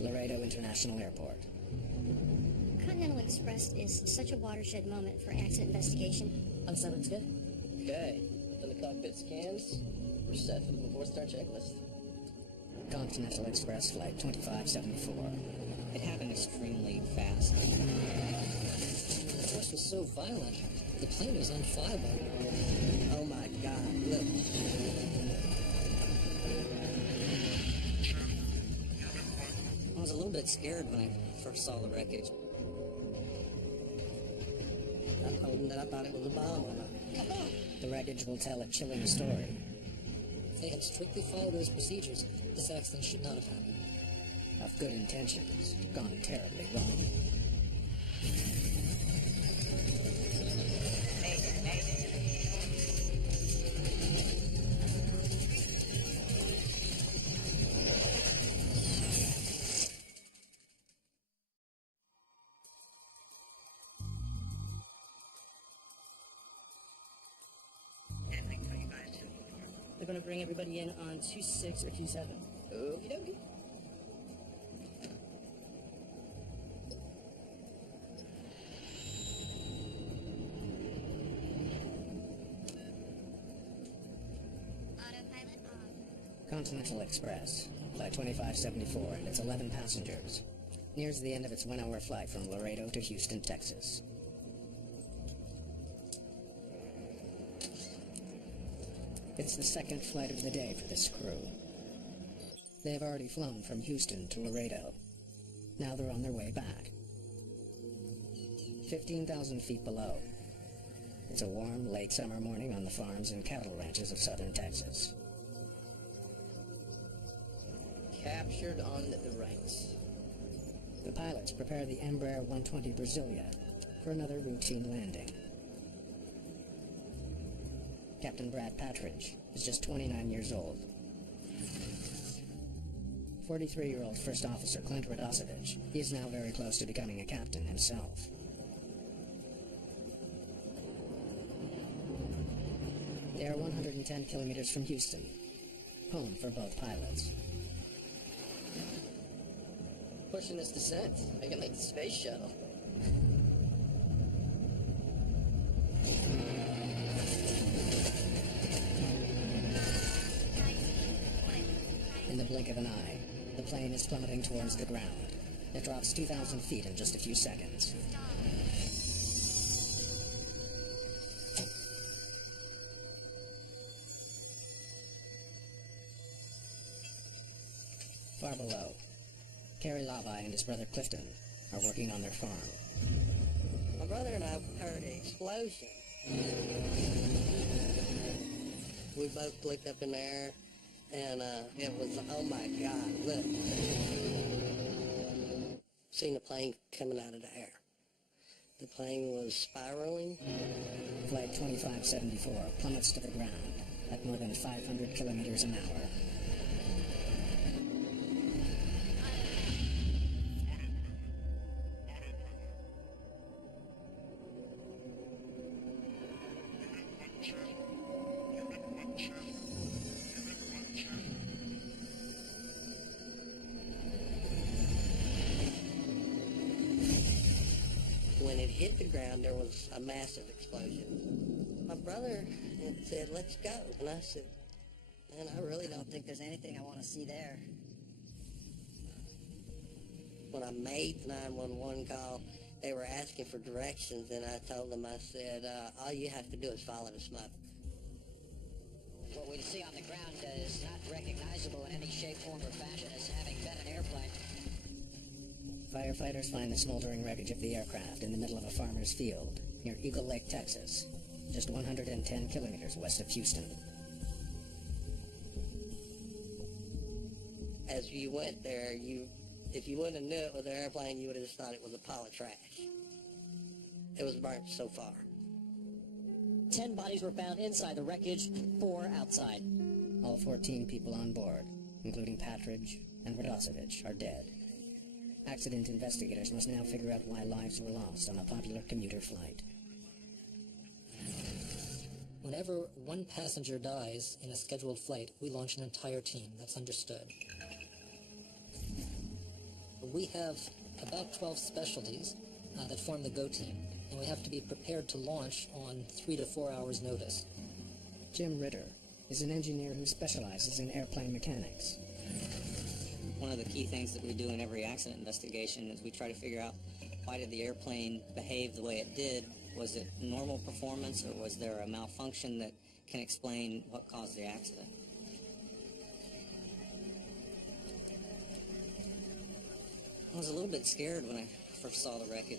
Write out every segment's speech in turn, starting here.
Laredo International Airport. Continental Express is such a watershed moment for accident investigation. On 7's good. Okay, and the cockpit scans, we're set for the before-start checklist. Continental Express Flight 2574. It happened extremely fast. The force was so violent, the plane was unflyable. Oh my God, look. I was a little bit scared when I first saw the wreckage. I told him that I thought it was a bomb. Come on! The wreckage will tell a chilling story. If they had strictly followed those procedures, this accident should not have happened. Of good intentions, gone terribly wrong. Mayday, Mayday. They're going to bring everybody in on 26 or 27. Okie dokie. Autopilot on. Continental Express, Flight 2574, and its 11 passengers. Nears the end of its 1-hour flight from Laredo to Houston, Texas. It's the second flight of the day for this crew. They have already flown from Houston to Laredo. Now they're on their way back. 15,000 feet below. It's a warm, late summer morning on the farms and cattle ranches of southern Texas. Captured on the right. The pilots prepare the Embraer 120 Brasilia for another routine landing. Captain Brad Patridge is just 29 years old. 43-year-old First Officer Clint Radosevich, he is now very close to becoming a captain himself. They are 110 kilometers from Houston, home for both pilots. Pushing this descent, making like the space shuttle. In the blink of an eye, the plane is plummeting towards the ground. It drops 2,000 feet in just a few seconds. Far below, Kerry Labai and his brother Clifton are working on their farm. My brother and I heard an explosion. We both looked up in the air, and it was, oh my God, look. Seen the plane coming out of the air. The plane was spiraling. Flight 2574 plummets to the ground at more than 500 kilometers an hour. When it hit the ground, there was a massive explosion. My brother said, let's go. And I said, man, I really don't think there's anything I want to see there. When I made the 911 call, they were asking for directions, and I told them, I said, all you have to do is follow the smoke. What we see on the ground is not recognizable in any shape, form, or fashion as having been an airplane. Firefighters find the smoldering wreckage of the aircraft in the middle of a farmer's field near Eagle Lake, Texas, just 110 kilometers west of Houston. As you went there, if you wouldn't have knew it was an airplane, you would have just thought it was a pile of trash. It was burnt so far. 10 bodies were found inside the wreckage, 4 outside. All 14 people on board, including Patridge and Radosevich, are dead. Accident investigators must now figure out why lives were lost on a popular commuter flight. Whenever one passenger dies in a scheduled flight, we launch an entire team. That's understood. We have about 12 specialties that form the GO team, and we have to be prepared to launch on 3 to 4 hours notice. Jim Ritter is an engineer who specializes in airplane mechanics. One of the key things that we do in every accident investigation is we try to figure out why did the airplane behave the way it did. Was it normal performance, or was there a malfunction that can explain what caused the accident? I was a little bit scared when I first saw the wreckage.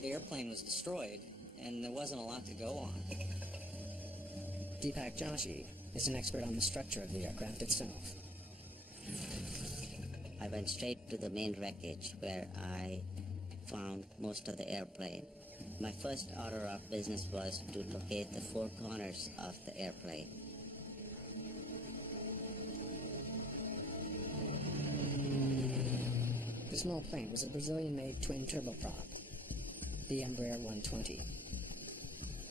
The airplane was destroyed, and there wasn't a lot to go on. Deepak Joshi is an expert on the structure of the aircraft itself. I went straight to the main wreckage where I found most of the airplane. My first order of business was to locate the four corners of the airplane. The small plane was a Brazilian-made twin turboprop, the Embraer 120.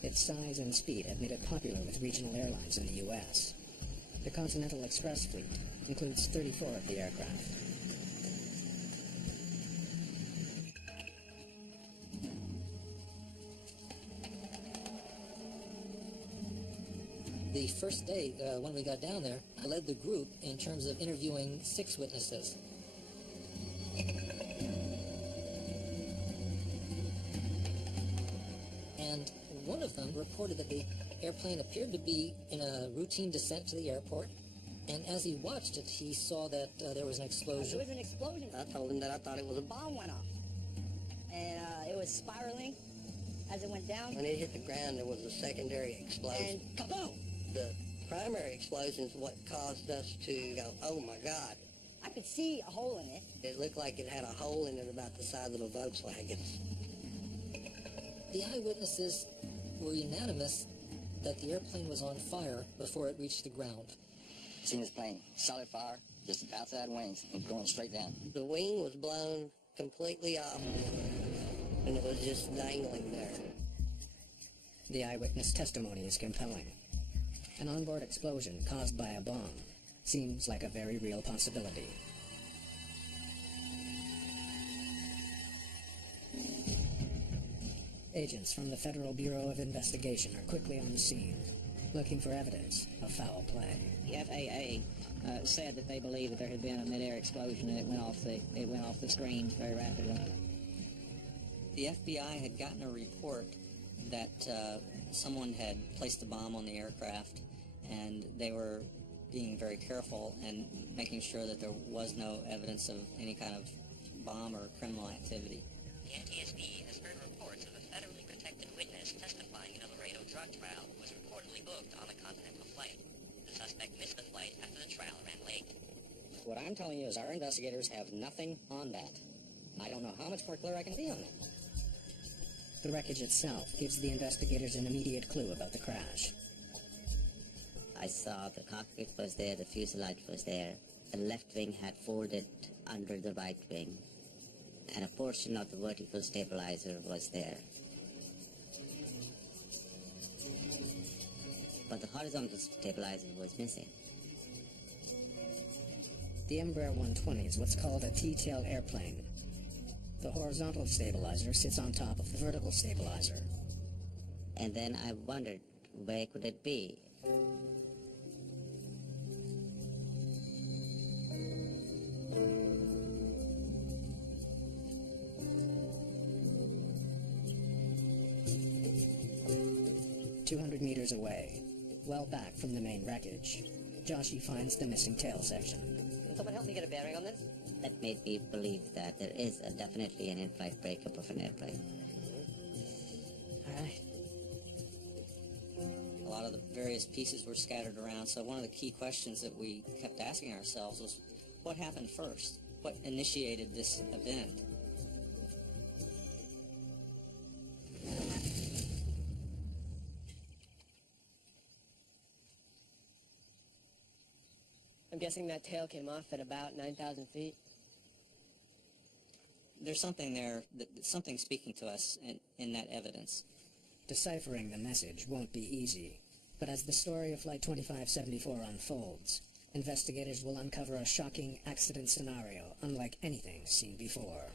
Its size and speed have made it popular with regional airlines in the U.S. The Continental Express fleet includes 34 of the aircraft. The first day, when we got down there, I led the group in terms of interviewing 6 witnesses. And one of them reported that the airplane appeared to be in a routine descent to the airport, and as he watched it, he saw that there was an explosion. There was an explosion. I told him that I thought it was a bomb went off. And it was spiraling as it went down. When it hit the ground, there was a secondary explosion. And kaboom! The primary explosion is what caused us to go, oh my God. I could see a hole in it. It looked like it had a hole in it about the size of a Volkswagen. The eyewitnesses were unanimous that the airplane was on fire before it reached the ground. Seen this plane, solid fire, just outside wings and going straight down. The wing was blown completely off, and it was just dangling there. The eyewitness testimony is compelling. An onboard explosion caused by a bomb seems like a very real possibility. Agents from the Federal Bureau of Investigation are quickly on the scene, looking for evidence of foul play. The FAA said that they believe that there had been a mid-air explosion and it went off the screen very rapidly. The FBI had gotten a report that someone had placed a bomb on the aircraft, and they were being very careful and making sure that there was no evidence of any kind of bomb or criminal activity. The NTSB has heard reports of a federally protected witness testifying in a Laredo drug trial who was reportedly booked on the Continental flight. The suspect missed the flight after the trial ran late. What I'm telling you is our investigators have nothing on that. I don't know how much more clear I can be on that. The wreckage itself gives the investigators an immediate clue about the crash. I saw the cockpit was there, the fuselage was there. The left wing had folded under the right wing, and a portion of the vertical stabilizer was there. But the horizontal stabilizer was missing. The Embraer 120 is what's called a T-tail airplane. The horizontal stabilizer sits on top of the vertical stabilizer. And then I wondered, where could it be? "200 meters away, well back from the main wreckage, Joshi finds the missing tail section. Can someone help me get a bearing on this? That made me believe that there is definitely an in-flight breakup of an airplane. All right. A lot of the various pieces were scattered around, so one of the key questions that we kept asking ourselves was, what happened first? What initiated this event? I'm guessing that tail came off at about 9,000 feet. There's something there, something speaking to us in that evidence. Deciphering the message won't be easy, but as the story of Flight 2574 unfolds, investigators will uncover a shocking accident scenario unlike anything seen before.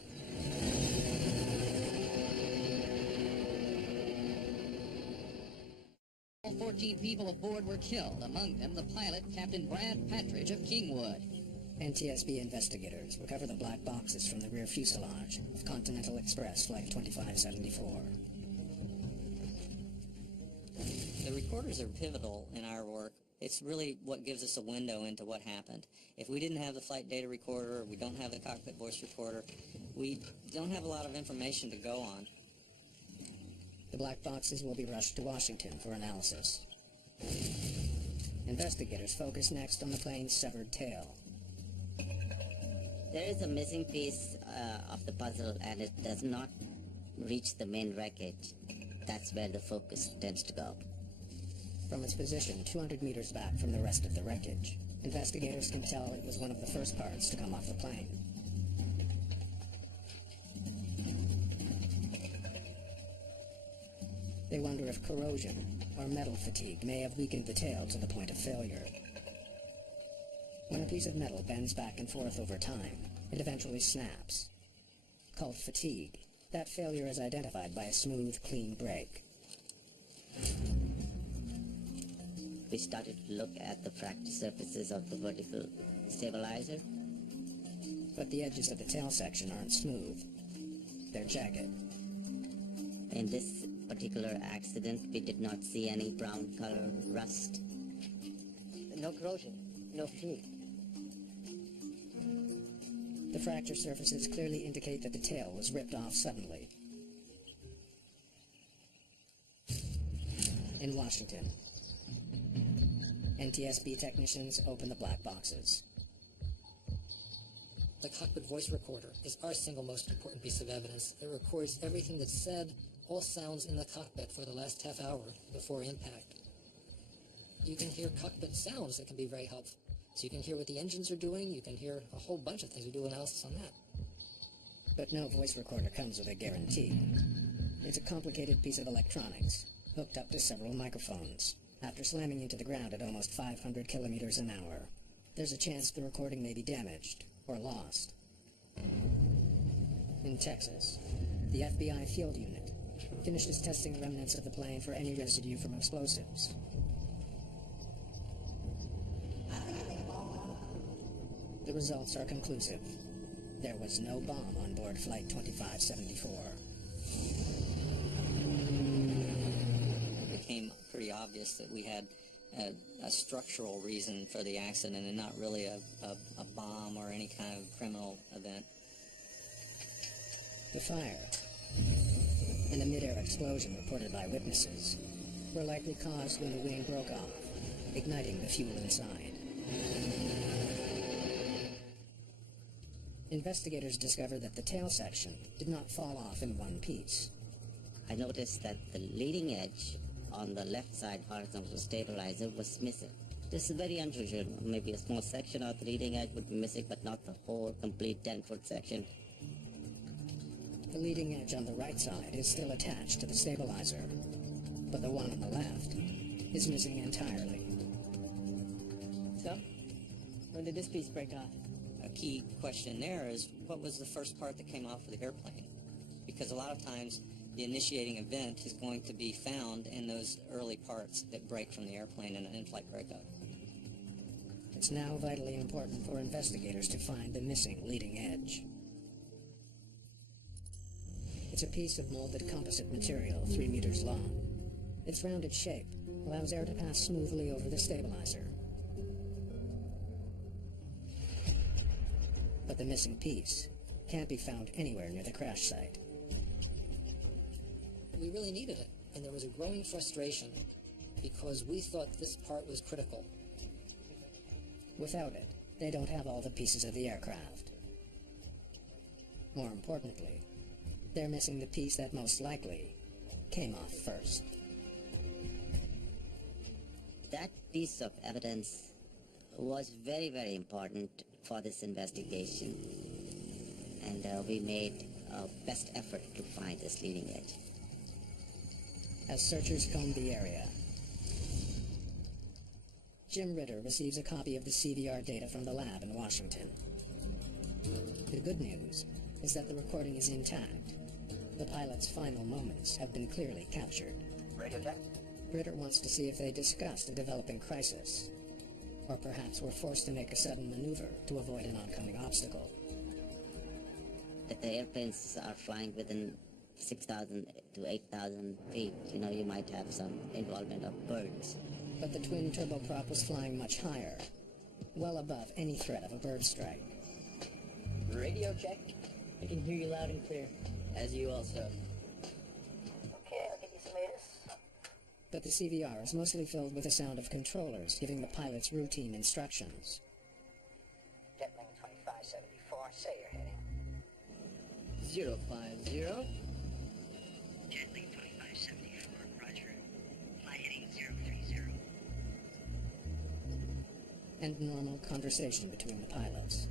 All 14 people aboard were killed, among them the pilot, Captain Brad Patridge of Kingwood. NTSB investigators recover the black boxes from the rear fuselage of Continental Express Flight 2574. The recorders are pivotal in our work. It's really what gives us a window into what happened. If we didn't have the flight data recorder, or we don't have the cockpit voice recorder, we don't have a lot of information to go on. The black boxes will be rushed to Washington for analysis. Investigators focus next on the plane's severed tail. There is a missing piece of the puzzle, and it does not reach the main wreckage. That's where the focus tends to go. From its position 200 meters back from the rest of the wreckage, investigators can tell it was one of the first parts to come off the plane. They wonder if corrosion or metal fatigue may have weakened the tail to the point of failure. When a piece of metal bends back and forth over time, it eventually snaps. Called fatigue, that failure is identified by a smooth, clean break. We started to look at the fractured surfaces of the vertical stabilizer. But the edges of the tail section aren't smooth. They're jagged. In this particular accident, we did not see any brown color rust. No corrosion, no fatigue. The fracture surfaces clearly indicate that the tail was ripped off suddenly. In Washington, NTSB technicians open the black boxes. The cockpit voice recorder is our single most important piece of evidence. It records everything that's said, all sounds in the cockpit for the last half hour before impact. You can hear cockpit sounds that can be very helpful. So you can hear what the engines are doing, you can hear a whole bunch of things. We do analysis on that. But no voice recorder comes with a guarantee. It's a complicated piece of electronics, hooked up to several microphones. After slamming into the ground at almost 500 kilometers an hour, there's a chance the recording may be damaged or lost. In Texas, the FBI field unit finishes testing remnants of the plane for any residue from explosives. The results are conclusive. There was no bomb on board Flight 2574. It became pretty obvious that we had a structural reason for the accident and not really a bomb or any kind of criminal event. The fire and the mid-air explosion reported by witnesses were likely caused when the wing broke off, igniting the fuel inside. Investigators discovered that the tail section did not fall off in one piece. I noticed that the leading edge on the left side horizontal stabilizer was missing. This is very unusual. Maybe a small section of the leading edge would be missing, but not the whole complete 10-foot section. The leading edge on the right side is still attached to the stabilizer, but the one on the left is missing entirely. So, when did this piece break off? A key question there is, what was the first part that came off of the airplane? Because a lot of times the initiating event is going to be found in those early parts that break from the airplane in an in-flight breakup. It's now vitally important for investigators to find the missing leading edge. It's a piece of molded composite material 3 meters long. Its rounded shape allows air to pass smoothly over the stabilizer. But the missing piece can't be found anywhere near the crash site. We really needed it, and there was a growing frustration because we thought this part was critical. Without it, they don't have all the pieces of the aircraft. More importantly, they're missing the piece that most likely came off first. That piece of evidence was very, very important for this investigation, and we made our best effort to find this leading edge. As searchers combed the area, Jim Ritter receives a copy of the CVR data from the lab in Washington. The good news is that the recording is intact. The pilot's final moments have been clearly captured. Radio check. Ritter wants to see if they discussed a developing crisis, or perhaps were forced to make a sudden maneuver to avoid an oncoming obstacle. If the airplanes are flying within 6,000 to 8,000 feet, you might have some involvement of birds. But the twin turboprop was flying much higher, well above any threat of a bird strike. Radio check. I can hear you loud and clear, as you also. Okay, I'll give you some ATIS. But the CVR is mostly filled with the sound of controllers giving the pilots routine instructions. Jetwing 2574, say your heading. 050. Jetwing 2574, roger. Fly heading 030. And normal conversation between the pilots.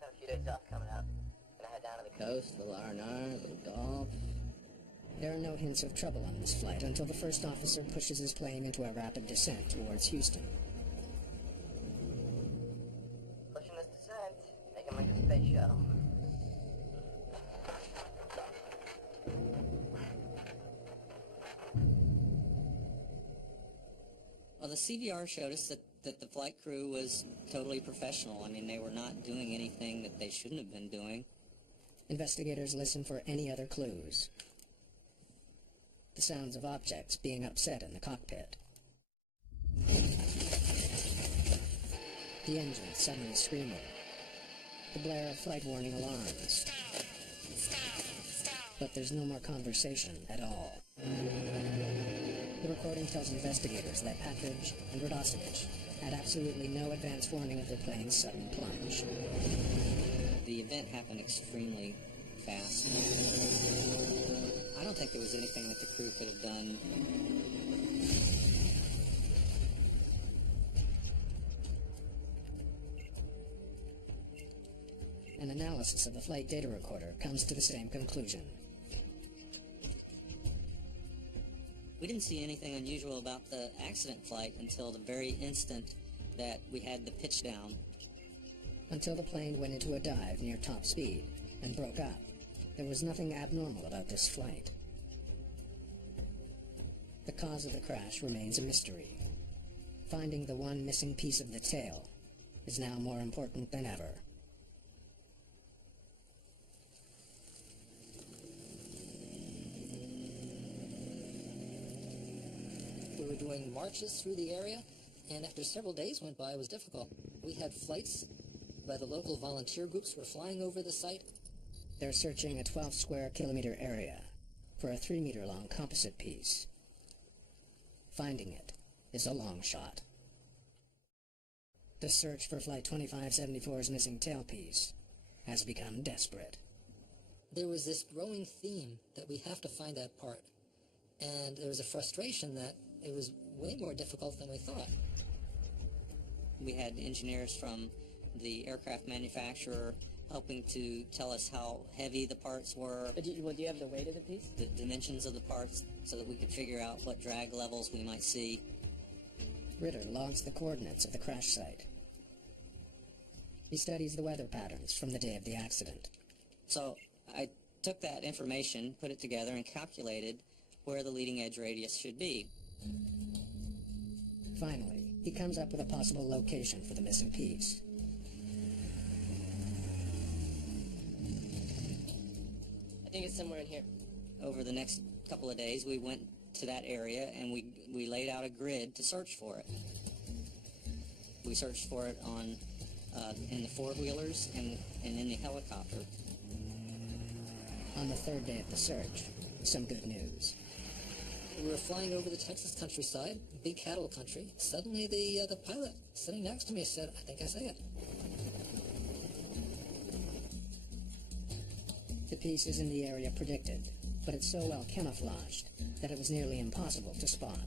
Got a few days off coming up. Gonna head down to the coast, a little R&R, a little golf. There are no hints of trouble on this flight until the first officer pushes his plane into a rapid descent towards Houston. Pushing this descent, making like a space shuttle. Well, the CVR showed us that the flight crew was totally professional. I mean, they were not doing anything that they shouldn't have been doing. Investigators listen for any other clues. The sounds of objects being upset in the cockpit. The engine suddenly screaming. The blare of flight warning alarms. But there's no more conversation at all. The recording tells investigators that Patridge and Radosevich had absolutely no advance warning of their plane's sudden plunge. The event happened extremely fast. I don't think there was anything that the crew could have done. An analysis of the flight data recorder comes to the same conclusion. We didn't see anything unusual about the accident flight until the very instant that we had the pitch down. Until the plane went into a dive near top speed and broke up, there was nothing abnormal about this flight. The cause of the crash remains a mystery. Finding the one missing piece of the tail is now more important than ever. We were doing marches through the area, and after several days went by, it was difficult. We had flights by the local volunteer groups who were flying over the site. They're searching a 12 square kilometer area for a 3-meter long composite piece. Finding it is a long shot. The search for Flight 2574's missing tailpiece has become desperate. There was this growing theme that we have to find that part, and there was a frustration that it was way more difficult than we thought. We had engineers from the aircraft manufacturer helping to tell us how heavy the parts were. Do you have the weight of the piece? The dimensions of the parts, so that we could figure out what drag levels we might see. Ritter logs the coordinates of the crash site. He studies the weather patterns from the day of the accident. So I took that information, put it together, and calculated where the leading edge radius should be. Finally, he comes up with a possible location for the missing piece. I think it's somewhere in here. Over the next couple of days, we went to that area and we laid out a grid to search for it. We searched for it on in the four-wheelers and in the helicopter. On the third day of the search, some good news. We were flying over the Texas countryside, big cattle country. Suddenly the pilot sitting next to me said, "I think I see it." The piece is in the area predicted, but it's so well camouflaged that it was nearly impossible to spot.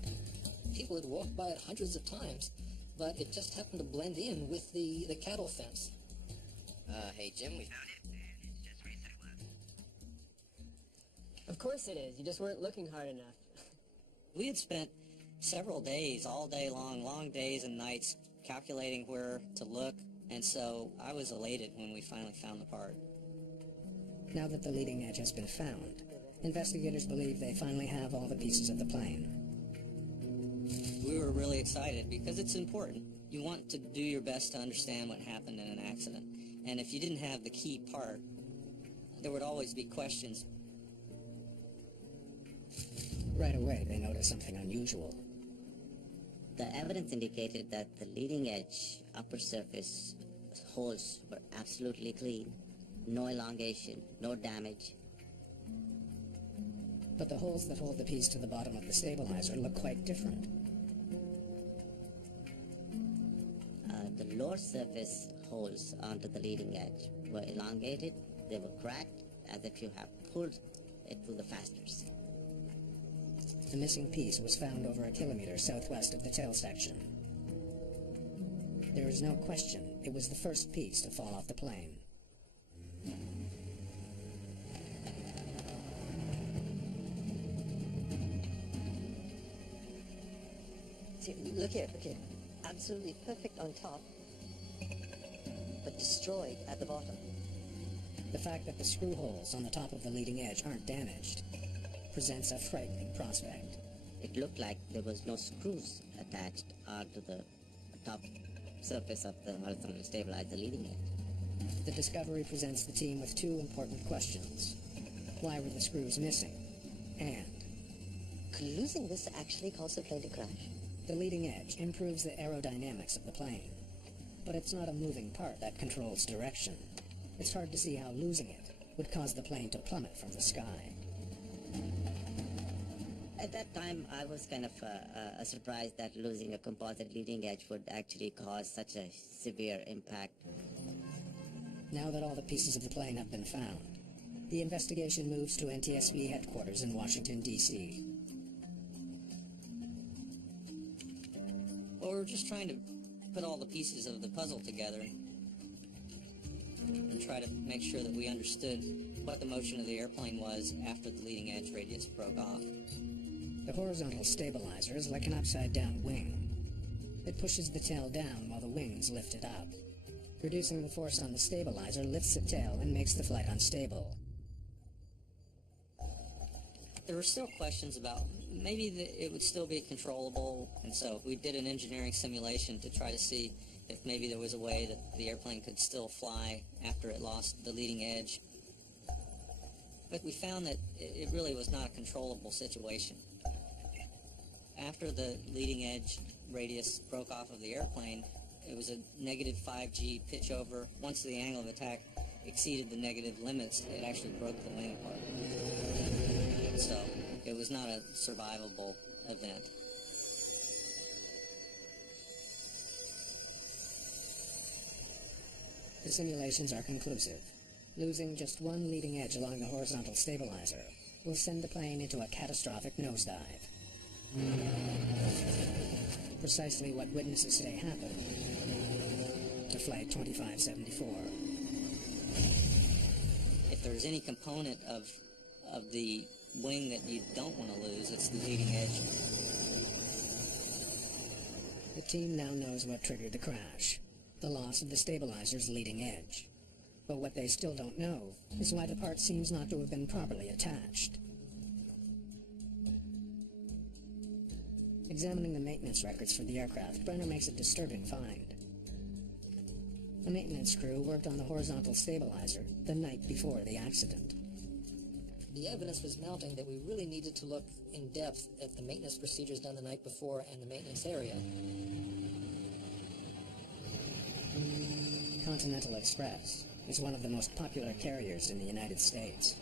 People had walked by it hundreds of times, but it just happened to blend in with the cattle fence. Hey Jim, we Found it, and it's just where you said it was. Of course it is. You just weren't looking hard enough. We had spent several days, all day long days and nights, calculating where to look, and so I was elated when we finally found the part. Now that the leading edge has been found, investigators believe they finally have all the pieces of the plane. We were really excited because it's important. You want to do your best to understand what happened in an accident. And if you didn't have the key part, there would always be questions. Right away, they noticed something unusual. The evidence indicated that the leading edge upper surface holes were absolutely clean. No elongation, no damage. But the holes that hold the piece to the bottom of the stabilizer look quite different. The lower surface holes onto the leading edge were elongated, they were cracked, as if you have pulled it through the fasteners. The missing piece was found over a kilometer southwest of the tail section. There is no question it was the first piece to fall off the plane. See, look here. Absolutely perfect on top, but destroyed at the bottom. The fact that the screw holes on the top of the leading edge aren't damaged presents a frightening prospect. It looked like there was no screws attached onto the top surface of the horizontal stabilizer leading edge. The discovery presents the team with two important questions. Why were the screws missing? And could losing this actually cause the plane to crash? The leading edge improves the aerodynamics of the plane, but it's not a moving part that controls direction. It's hard to see how losing it would cause the plane to plummet from the sky. At that time, I was kind of surprised that losing a composite leading edge would actually cause such a severe impact. Now that all the pieces of the plane have been found, the investigation moves to NTSB headquarters in Washington, D.C. Well, we're just trying to put all the pieces of the puzzle together and try to make sure that we understood what the motion of the airplane was after the leading edge radius broke off. The horizontal stabilizer is like an upside-down wing. It pushes the tail down while the wings lift it up. Reducing the force on the stabilizer lifts the tail and makes the flight unstable. There were still questions about maybe it would still be controllable, and so we did an engineering simulation to try to see if maybe there was a way that the airplane could still fly after it lost the leading edge. But we found that it really was not a controllable situation. After the leading edge radius broke off of the airplane, it was a negative 5G pitch over. Once the angle of attack exceeded the negative limits, it actually broke the wing apart. So it was not a survivable event. The simulations are conclusive. Losing just one leading edge along the horizontal stabilizer will send the plane into a catastrophic nosedive. Precisely what witnesses say happened to Flight 2574. If there's any component of the wing that you don't want to lose, it's the leading edge. The team now knows what triggered the crash, the loss of the stabilizer's leading edge. But what they still don't know is why the part seems not to have been properly attached. Examining the maintenance records for the aircraft, Brenner makes a disturbing find. A maintenance crew worked on the horizontal stabilizer the night before the accident. The evidence was mounting that we really needed to look in depth at the maintenance procedures done the night before and the maintenance area. Continental Express is one of the most popular carriers in the United States.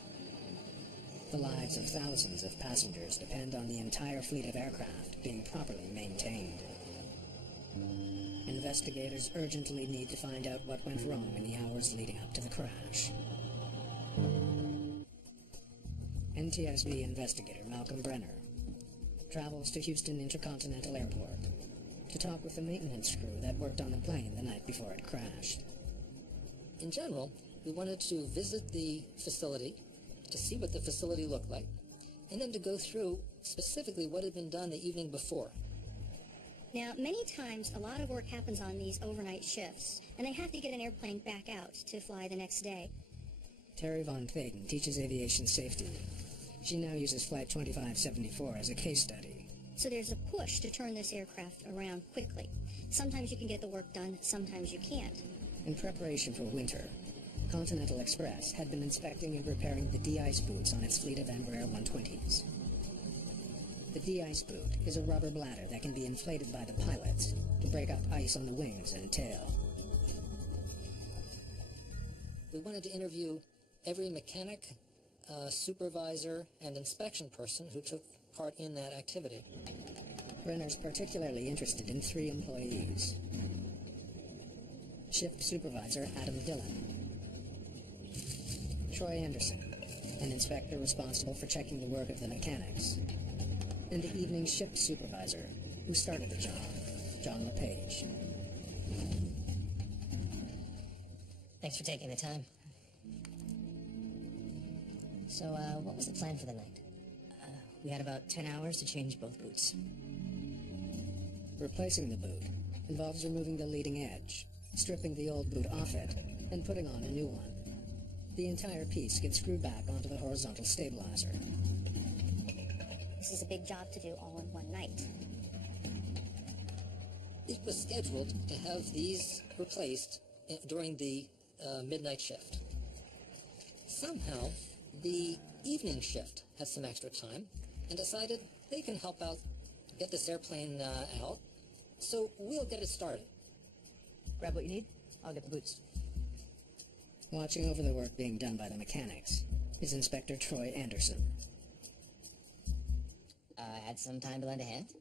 The lives of thousands of passengers depend on the entire fleet of aircraft being properly maintained. Investigators urgently need to find out what went wrong in the hours leading up to the crash. NTSB investigator Malcolm Brenner travels to Houston Intercontinental Airport to talk with the maintenance crew that worked on the plane the night before it crashed. In general, we wanted to visit the facility to see what the facility looked like, and then to go through specifically what had been done the evening before. Now, many times a lot of work happens on these overnight shifts, and they have to get an airplane back out to fly the next day. Terry Von Faden teaches aviation safety. She now uses Flight 2574 as a case study. So there's a push to turn this aircraft around quickly. Sometimes you can get the work done, sometimes you can't. In preparation for winter, Continental Express had been inspecting and repairing the de-ice boots on its fleet of Embraer 120s. The de-ice boot is a rubber bladder that can be inflated by the pilots to break up ice on the wings and tail. We wanted to interview every mechanic, supervisor, and inspection person who took part in that activity. Brenner's particularly interested in 3 employees. Shift supervisor Adam Dillon, Troy Anderson, an inspector responsible for checking the work of the mechanics, and the evening shift supervisor who started the job, John LePage. Thanks for taking the time. So, what was the plan for the night? We had about 10 hours to change both boots. Replacing the boot involves removing the leading edge, stripping the old boot off it, and putting on a new one. The entire piece gets screwed back onto the horizontal stabilizer. This is a big job to do all in one night. It was scheduled to have these replaced during the midnight shift. Somehow, the evening shift had some extra time and decided they can help out get this airplane out, so we'll get it started. Grab what you need. I'll get the boots. Watching over the work being done by the mechanics is Inspector Troy Anderson. Had some time to lend a hand.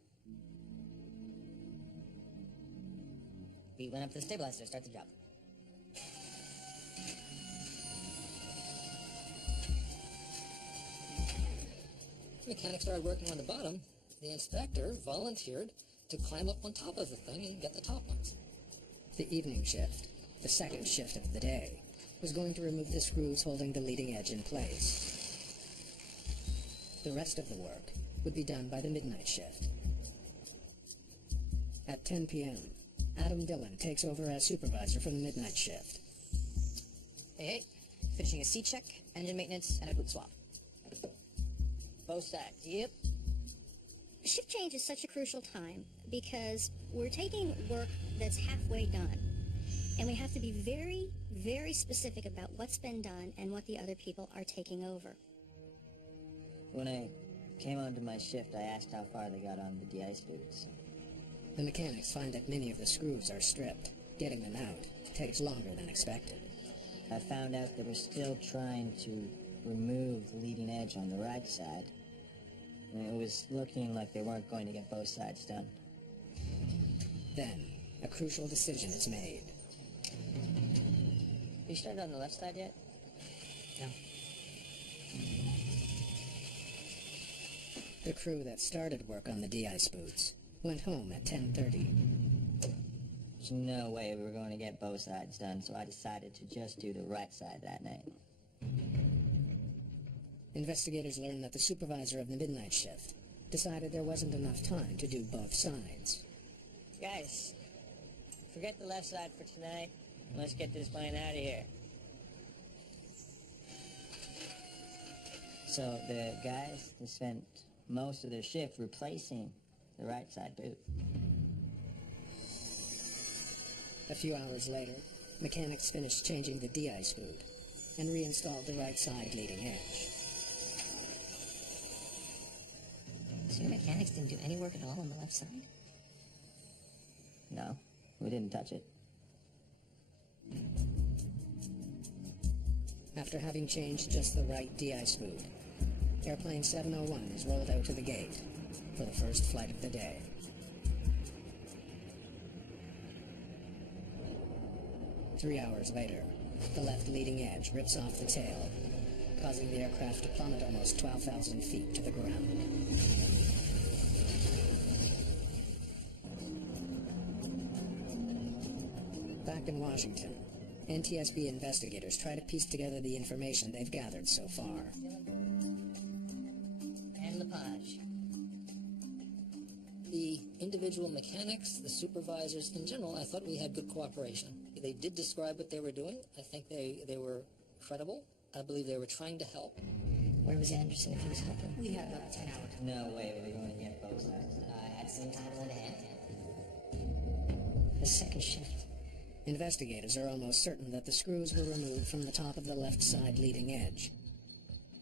We went up to the stabilizer to start the job. The mechanic started working on the bottom. The inspector volunteered to climb up on top of the thing and get the top ones. The evening shift, the second shift of the day, was going to remove the screws holding the leading edge in place. The rest of the work would be done by the midnight shift. At 10 p.m., Adam Dillon takes over as supervisor for the midnight shift. Hey, finishing a seat check, engine maintenance, and a boot swap. Both sides. Yep. Shift change is such a crucial time because we're taking work that's halfway done, and we have to be very, very specific about what's been done and what the other people are taking over. When I came onto my shift, I asked how far they got on the de-ice boots. The mechanics find that many of the screws are stripped. Getting them out takes longer than expected. I found out they were still trying to remove the leading edge on the right side. And it was looking like they weren't going to get both sides done. Then, a crucial decision is made. You started on the left side yet? No. The crew that started work on the de-ice boots went home at 10:30. There's no way we were going to get both sides done, so I decided to just do the right side that night. Investigators learned that the supervisor of the midnight shift decided there wasn't enough time to do both sides. Guys, forget the left side for tonight. Let's get this plane out of here. So the guys just spent most of their shift replacing the right side boot. A few hours later, mechanics finished changing the de-ice boot and reinstalled the right side leading edge. So your mechanics didn't do any work at all on the left side? No, we didn't touch it. After having changed just the right de-ice boot, Airplane 701 is rolled out to the gate for the first flight of the day. Three hours later, the left leading edge rips off the tail, causing the aircraft to plummet almost 12,000 feet to the ground. Back in Washington, NTSB investigators try to piece together the information they've gathered so far. And Lepage. individual mechanics, the supervisors, in general, I thought we had good cooperation. They did describe what they were doing. I think they were credible. I believe they were trying to help. Where was Anderson if he was helping? We have about 10 hours. No way we were going to get both sides. I had some time on hand. The second shift. Investigators are almost certain that the screws were removed from the top of the left side leading edge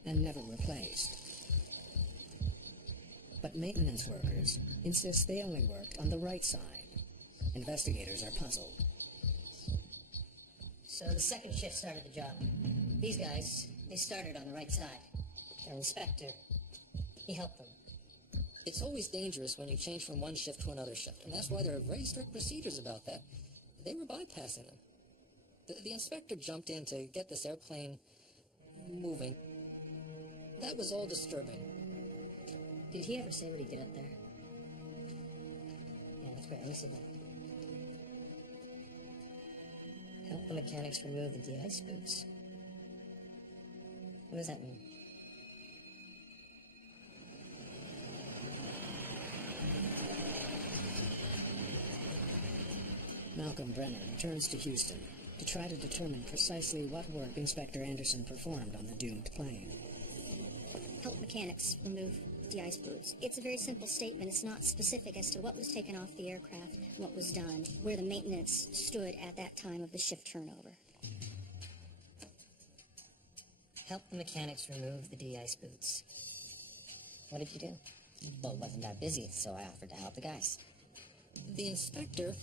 and never replaced. But maintenance workers insist they only worked on the right side. Investigators are puzzled. So the second shift started the job. These guys, they started on the right side. Their inspector, he helped them. It's always dangerous when you change from one shift to another shift, and that's why there are very strict procedures about that. They were bypassing them. The inspector jumped in to get this airplane moving. That was all disturbing. Did he ever say what he did up there? Yeah, that's great. Let me see that. Help the mechanics remove the de-ice boots. What does that mean? Malcolm Brenner returns to Houston to try to determine precisely what work Inspector Anderson performed on the doomed plane. Help mechanics remove de-ice boots. It's a very simple statement. It's not specific as to what was taken off the aircraft, what was done, where the maintenance stood at that time of the shift turnover. Help the mechanics remove the de-ice boots. What did you do? Well, it wasn't that busy, so I offered to help the guys. The inspector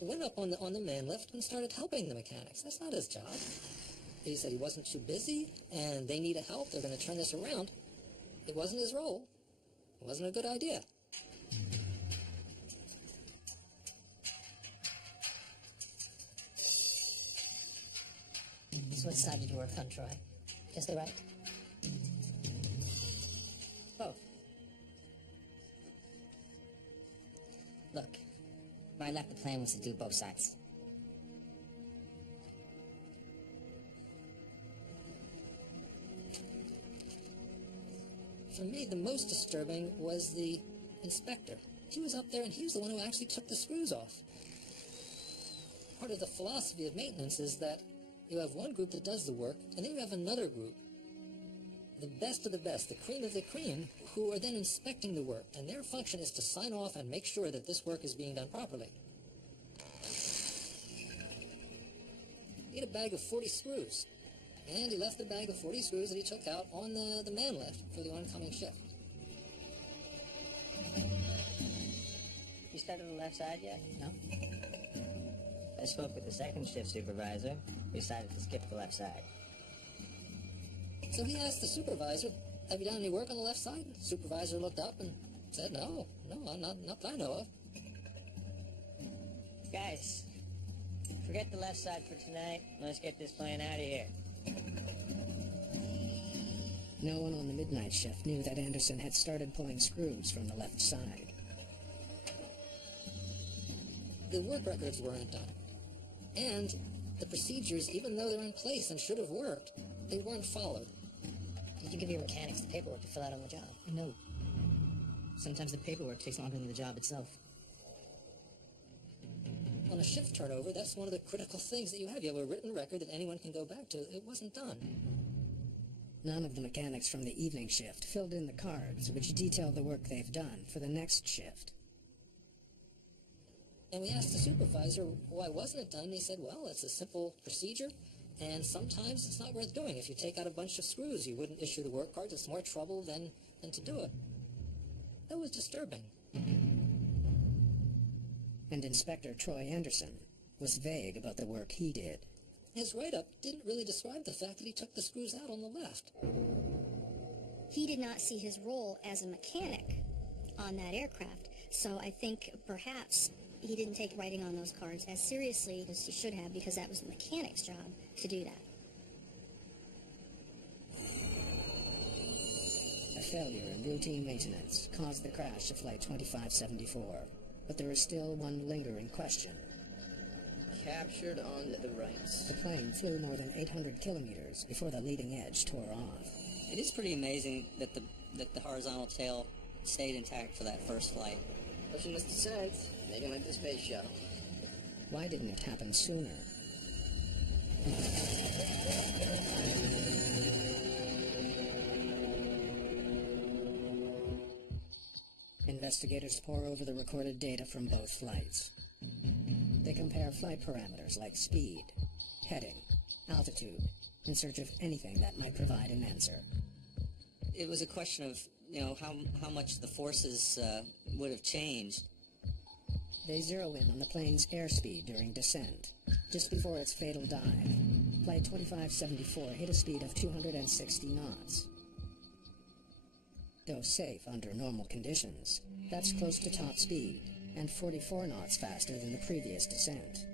went up on the man lift and started helping the mechanics. That's not his job. He said he wasn't too busy, and they needed help. They're going to turn this around. It wasn't his role. It wasn't a good idea. So what side did you work on, Troy? Just the right? Both. Look, when I left, the plan was to do both sides. For me, the most disturbing was the inspector. He was up there, and he was the one who actually took the screws off. Part of the philosophy of maintenance is that you have one group that does the work, and then you have another group, the best of the best, the cream of the cream, who are then inspecting the work, and their function is to sign off and make sure that this work is being done properly. He had a bag of 40 screws, and he left the bag of 40 screws that he took out on the man lift for the oncoming shift. You started on the left side yet? No. I spoke with the second shift supervisor, who decided to skip the left side. So he asked the supervisor, have you done any work on the left side? The supervisor looked up and said, no, I'm not that I know of. Guys, forget the left side for tonight. Let's get this plane out of here. No one on the midnight shift knew that Anderson had started pulling screws from the left side. The work records weren't done. And the procedures, even though they're in place and should have worked, they weren't followed. Did you give your mechanics the paperwork to fill out on the job? No. Sometimes the paperwork takes longer than the job itself. On a shift turnover, that's one of the critical things that you have. You have a written record that anyone can go back to. It wasn't done. None of the mechanics from the evening shift filled in the cards which detail the work they've done for the next shift. And we asked the supervisor, why wasn't it done? And he said, well, it's a simple procedure, and sometimes it's not worth doing. If you take out a bunch of screws, you wouldn't issue the work cards. It's more trouble than to do it. That was disturbing. And Inspector Troy Anderson was vague about the work he did. His write-up didn't really describe the fact that he took the screws out on the left. He did not see his role as a mechanic on that aircraft, so I think perhaps he didn't take writing on those cards as seriously as he should have, because that was the mechanic's job to do that. A failure in routine maintenance caused the crash of Flight 2574, but there is still one lingering question. Captured on the right. The plane flew more than 800 kilometers before the leading edge tore off. It is pretty amazing that the horizontal tail stayed intact for that first flight. Pushing this descent, making like the space shuttle. Why didn't it happen sooner? Investigators pore over the recorded data from both flights. They compare flight parameters like speed, heading, altitude, in search of anything that might provide an answer. It was a question of, how much the forces would have changed. They zero in on the plane's airspeed during descent. Just before its fatal dive, Flight 2574 hit a speed of 260 knots. Though safe under normal conditions, that's close to top speed, and 44 knots faster than the previous descent.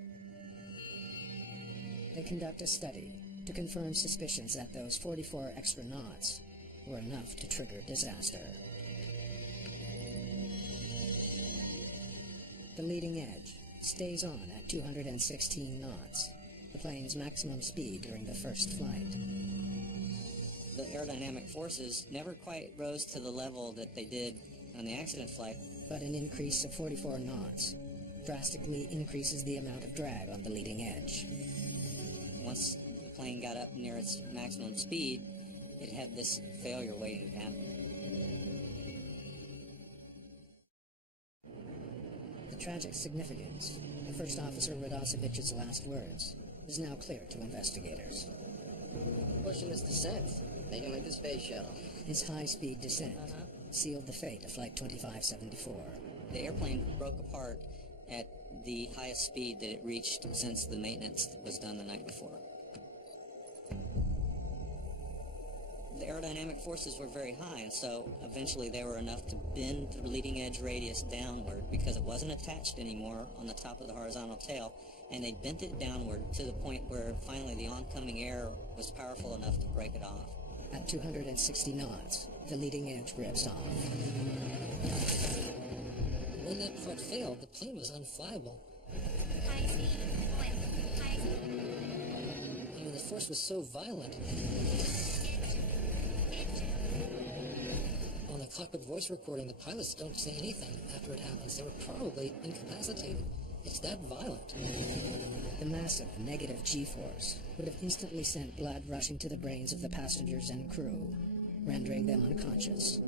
They conduct a study to confirm suspicions that those 44 extra knots were enough to trigger disaster. The leading edge stays on at 216 knots, the plane's maximum speed during the first flight. The aerodynamic forces never quite rose to the level that they did on the accident flight. But an increase of 44 knots drastically increases the amount of drag on the leading edge. Once the plane got up near its maximum speed, it had this failure waiting to happen. The tragic significance of First Officer Radosevich's last words is now clear to investigators. Pushing this descent, making like the space shuttle. His high-speed descent sealed the fate of Flight 2574. The airplane broke apart at the highest speed that it reached since the maintenance was done the night before. The aerodynamic forces were very high, and so eventually they were enough to bend the leading edge radius downward because it wasn't attached anymore on the top of the horizontal tail, and they bent it downward to the point where finally the oncoming air was powerful enough to break it off. At 260 knots, the leading edge rips off. When that part failed, the plane was unflyable. High speed, high speed. I mean, the force was so violent. On the cockpit voice recording, the pilots don't say anything after it happens. They were probably incapacitated. It's that violent. The massive negative G-force would have instantly sent blood rushing to the brains of the passengers and crew, rendering them unconscious.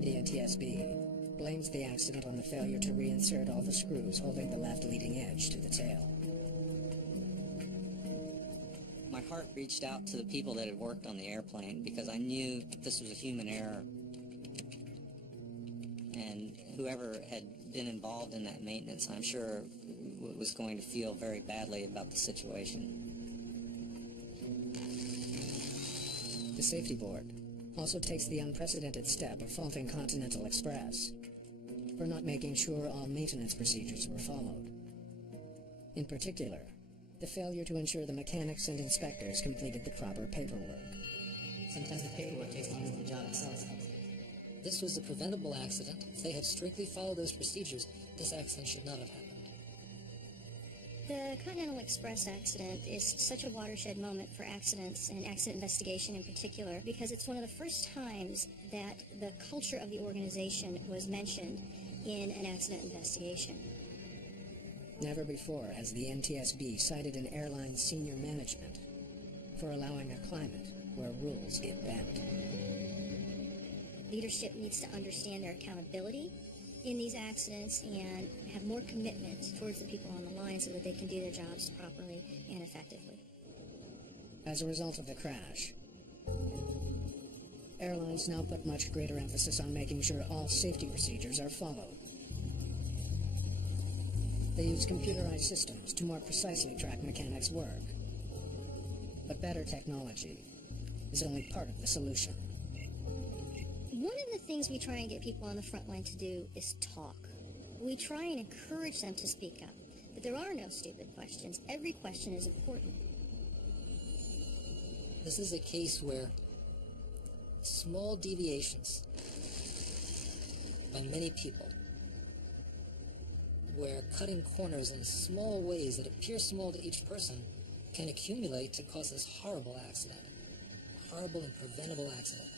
The NTSB blames the accident on the failure to reinsert all the screws holding the left leading edge to the tail. My heart reached out to the people that had worked on the airplane because I knew this was a human error. And whoever had been involved in that maintenance, I'm sure, was going to feel very badly about the situation. The Safety Board also takes the unprecedented step of faulting Continental Express for not making sure all maintenance procedures were followed. In particular, the failure to ensure the mechanics and inspectors completed the proper paperwork. Sometimes the paperwork takes longer than the job itself. This was a preventable accident. If they had strictly followed those procedures, this accident should not have happened. The Continental Express accident is such a watershed moment for accidents and accident investigation in particular because it's one of the first times that the culture of the organization was mentioned in an accident investigation. Never before has the NTSB cited an airline's senior management for allowing a climate where rules get bent. Leadership needs to understand their accountability in these accidents and have more commitment towards the people on the line so that they can do their jobs properly and effectively. As a result of the crash, airlines now put much greater emphasis on making sure all safety procedures are followed. They use computerized systems to more precisely track mechanics' work. But better technology is only part of the solution. One of the things we try and get people on the front line to do is talk. We try and encourage them to speak up. But there are no stupid questions. Every question is important. This is a case where small deviations by many people, where cutting corners in small ways that appear small to each person can accumulate to cause this horrible accident, horrible and preventable accident.